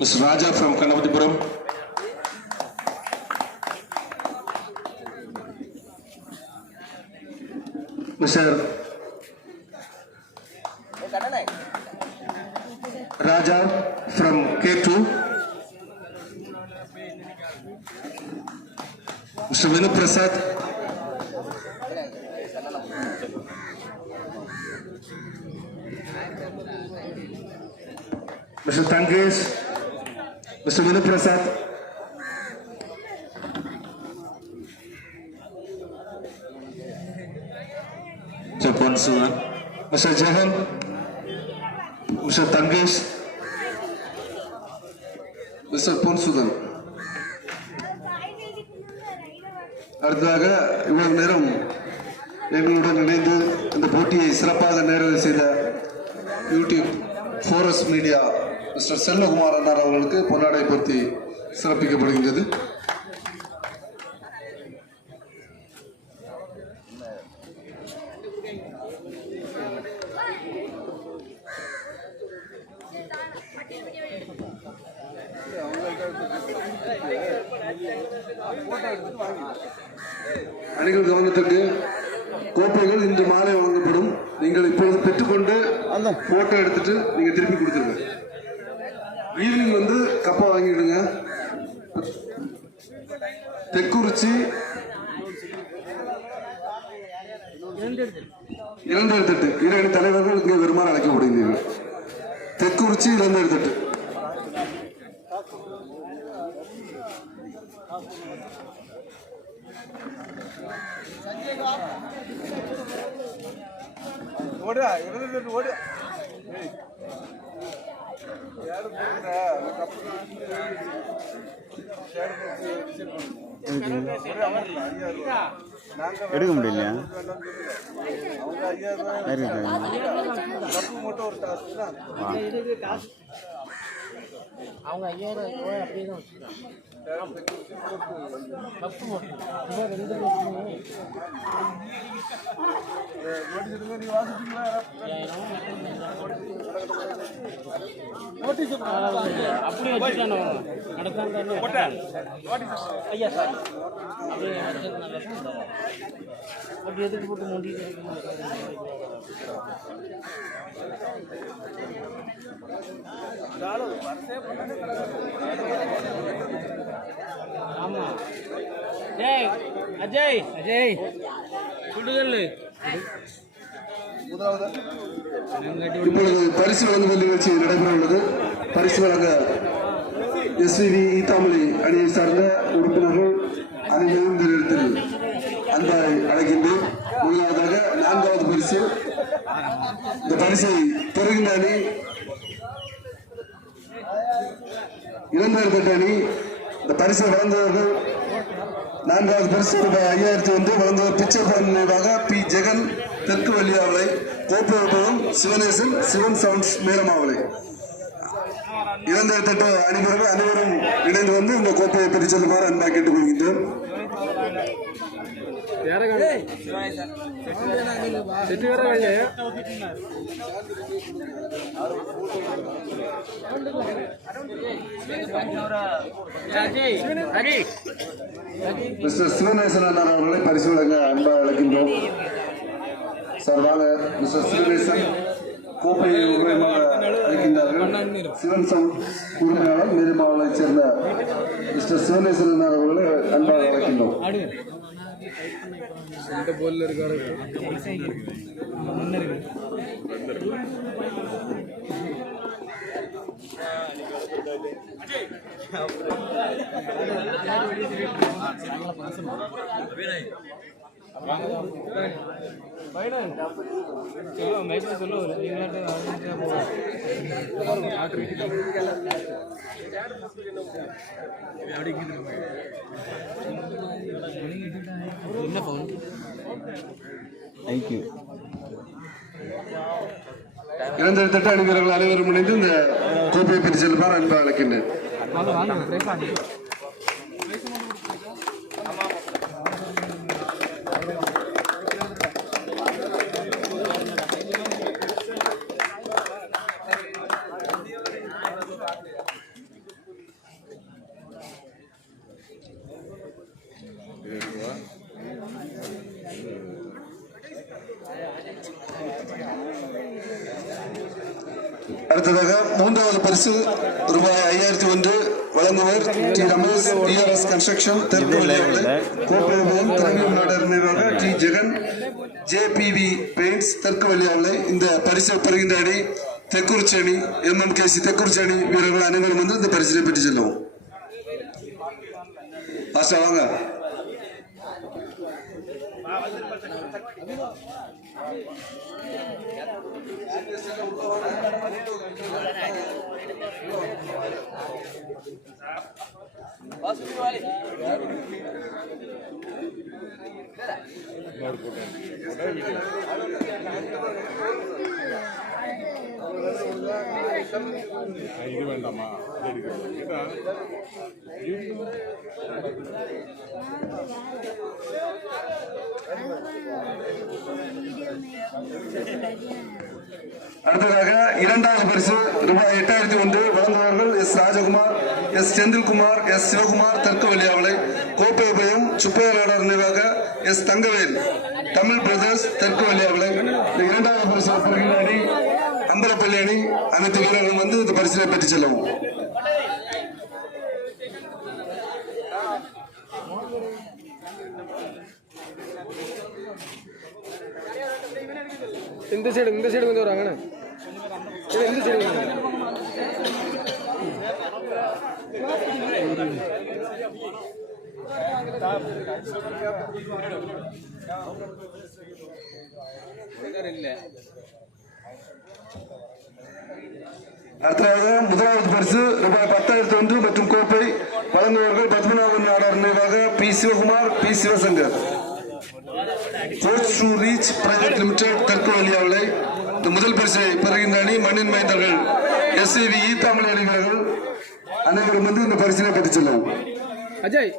Mr. Raja from Kannapathipuram. Mr. Raja from K2. Mr. Venu Prasad. Mr. Tangesh. Mr. Venu Prasad. Mr. Ponsuan. Mr. Jahan. Mr. Tangesh. Mr. Ponsuan. அடுத்ததாக இவ்வளவு நேரம் எங்களுடன் இணைந்து இந்த போட்டியை சிறப்பாக நேரலை செய்த யூடியூப் ஃபோரஸ் மீடியா மிஸ்டர் செல்வகுமார் அண்ணார் அவர்களுக்கு பொன்னாடை பொருத்தி சிறப்பிக்கப்படுகின்றது. அணிகள் கவனத்துக்கு கோப்பைகள் இன்று மாலை வழங்கப்படும். நீங்கள் இப்பொழுது பெற்றுக்கொண்டு அந்த போட்டோ எடுத்துட்டு நீங்க திருப்பி கொடுத்துருங்க. ஈவினிங் வந்து கப்பா வாங்கிடுங்க. தெக்குறிச்சி 278 இரு அணி தலைவர்கள் இங்கே வருமாறு அழைக்கப்படுகிறீர்கள். தெக்குறிச்சி 278. ஓடுடா 278 ஓடு. எடுக்க முடியலையா? அவங்க 5000 ரூபாய் அப்படியே தான் வச்சுருக்காங்க. கப்பு மட்டும் அப்படியே வச்சுட்டானு ஐயா சார் அப்படியே அப்படி எதுக்கு போட்டு மூடிட்டு ஆமா. ஜெய் அஜய் அஜய் சுடுதல். இப்பொழுது பரிசு வழங்குதல் நிகழ்ச்சி நடைபெற உள்ளது. பரிசு வழங்க SVV ஈத்தாமொழி அணியை சார்ந்த உறுப்பினர்கள் அனைவரும் இந்த இடத்தில் அன்பாய் அழைக்கின்றேன். முதலாவதாக 4வது பரிசு. இந்த பரிசை பெறுகின்ற அணி 2008 அணி. இந்த பரிசை வழங்குவர்கள் 4வது பரிசு ரூபாய் 5001 வழங்குவர் பிச்சைப்பன் நினைவாக P. ஜெகன் தெற்கு வள்ளியாவளை. கோப்பை ஒப்பகம் சிவனேசன் சிவன் சவுண்ட்ஸ் மேலமாவளை. 2008 அணிவர்கள் அனைவரும் இணைந்து வந்து இந்த கோப்பையை பெற்றுச் செல்லுமாறு அன்பாக கேட்டுக் கொள்கின்றோம். மிஸ்டர் சிவனேசன் அண்ணா அவர்களை பரிசு வழங்க அன்பாக அழைக்கின்றோம். சார் வாங்க. மிஸ்டர் சிவனேசன் கோப்பையை உரிமையாக அழைக்கின்றார்கள். சிவன் சவுண்ட் உரிமையாளர் மேலுமாவளைச் சேர்ந்த மிஸ்டர் சிவனேசன் அண்ணா அவர்களை அன்பாக அழைக்கின்றோம். தேங்க்யூ. 2008 அணி வீரர்கள் அனைவரும் இணைந்து இந்த கோப்பையை பெற்று செல்லுமாறு அன்பாக அழைக்கின்றேன். அடுத்ததாக மூன்றாவது பரிசு ரூபாய் 5001 வழங்குவர் டி ரமேஷ் டிஆர்எஸ் கன்ஸ்ட்ரக்ஷன் தெற்கு வழியாவளை கோப்பையம் திரவியம் நாடர் நிர்வாக டி ஜெகன் ஜேபிவி பெயிண்ட்ஸ் தெற்கு வழியாவளை. இந்த பரிசை பெறுகின்ற அணி தெற்குறிச்சி அணி MMKC தெற்குறிச்சி அணி வீரர்கள் அனைவரும் வந்து இந்த பரிசினை பெற்று செல்லும். ஆஷா வாங்க. இது வேண்டாமா அடுத்ததாக இரண்டாவது பரிசு ரூபாய் 8001 வழங்குவார்கள் எஸ் ராஜகுமார், எஸ் செந்தில்குமார், எஸ் சிவகுமார் தெற்கு வழியாவளை கோப்பையம் சுப்பையா நாடார் நிர்வாக எஸ் தங்கவேல் தமிழ் பிரதர்ஸ் தெற்கு வழியாவளை. இந்த இரண்டாவது பரிசு பெறுகின்ற அணி அம்பலப்பள்ளி அணி. அனைத்து வீரர்களும் வந்து இந்த பரிசினை பெற்று செல்லவும். இந்த சைடு வந்து வராங்க. இந்த சைடு அடுத்ததாக முதலாவது பரிசு ரூபாய் 10,001 மற்றும் கோப்பை வழங்குவர்கள் பத்மநாபன் நாடார் நிர்வாக P Sivakumar, P Sivasankar reach private limited தெற்கு வழியாவளை. இந்த முதல் பரிசை பெறுகின்ற அணி மண்ணின் மைந்தர்கள் SAV தமிழ் அணி வீரர்கள் அனைவரும் வந்து இந்த பரிசினை பெற்று செல்லும். அஜய்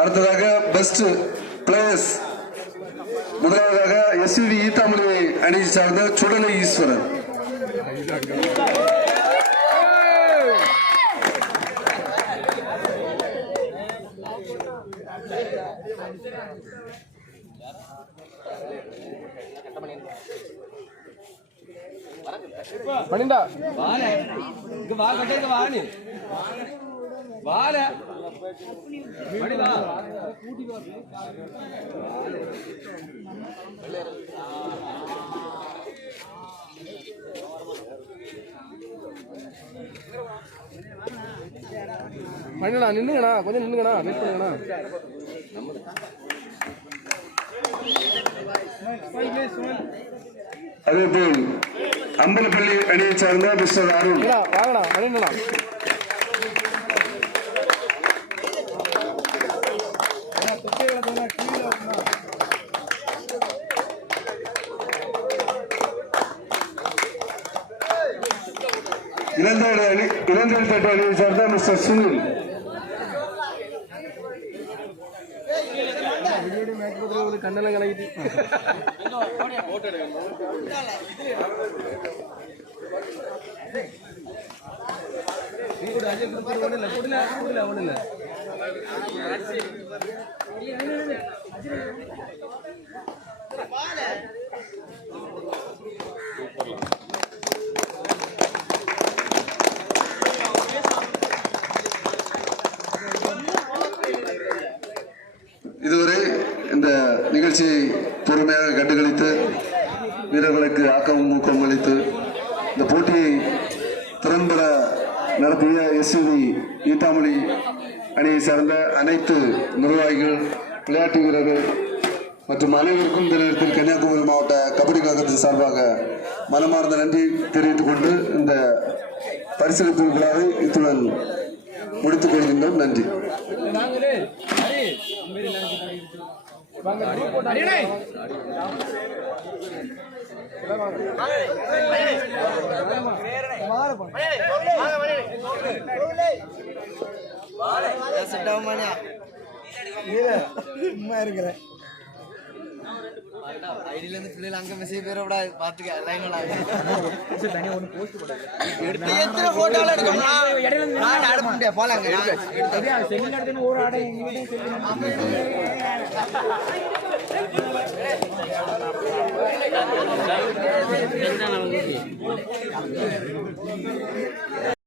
அடுத்ததாக பெஸ்ட் பிளேயர்ஸ் முதலாவதாக SUV தமிழ் அணியை சார்ந்த சுடலை ஈஸ்வரன். மணிண்டா இங்க வா கட்டங்க வா நீ வால மணி வா மணிடா நின்னுங்கண்ணா, கொஞ்சம் நின்னுங்கண்ணா, வெயிட் பண்ணுங்கண்ணா. அதேபோல் அம்பலப்பள்ளி அணியை சார்ந்த மிஸ்டர் அருண். வாங்கடா மணிடா. இளந்தோடு அணியை சார்ந்த மிஸ்டர் சுனில். கண்ணெல்லாம் கலக்கிட்டு இதுவரை இந்த நிகழ்ச்சியை பொறுமையாக கண்டுகளித்து வீரர்களுக்கு ஆக்கமும் ஊக்கம் அளித்து இந்த போட்டியை திறன்பட நடத்திய SUV ஈத்தாமொழி அணியை சார்ந்த அனைத்து நிர்வாகிகள், விளையாட்டு வீரர்கள் மற்றும் அனைவருக்கும் இந்த நேரத்தில் கன்னியாகுமரி மாவட்ட கபடி கழகத்தின் சார்பாக மனமார்ந்த நன்றி தெரிவித்துக் கொண்டு இந்த பரிசளிப்பு விழாவை இத்துடன் முடித்துக் கொள்கின்றோம். நன்றி. சும்மா இருக்கிறேன் ஐடியில இருந்து பிள்ளைல அங்க மெசேஜ் பேர விட பாத்துக்க லைன்ல தனியா ஒன்னு போஸ்ட் போடு எடுத்து எத்தனை போட்டோல எடுக்கணும் இடையில நான் அனுப்ப முடியாது போலாங்க செல்லில எடுத்து ஒரு ஆடை எங்க வீட்ல செல்லில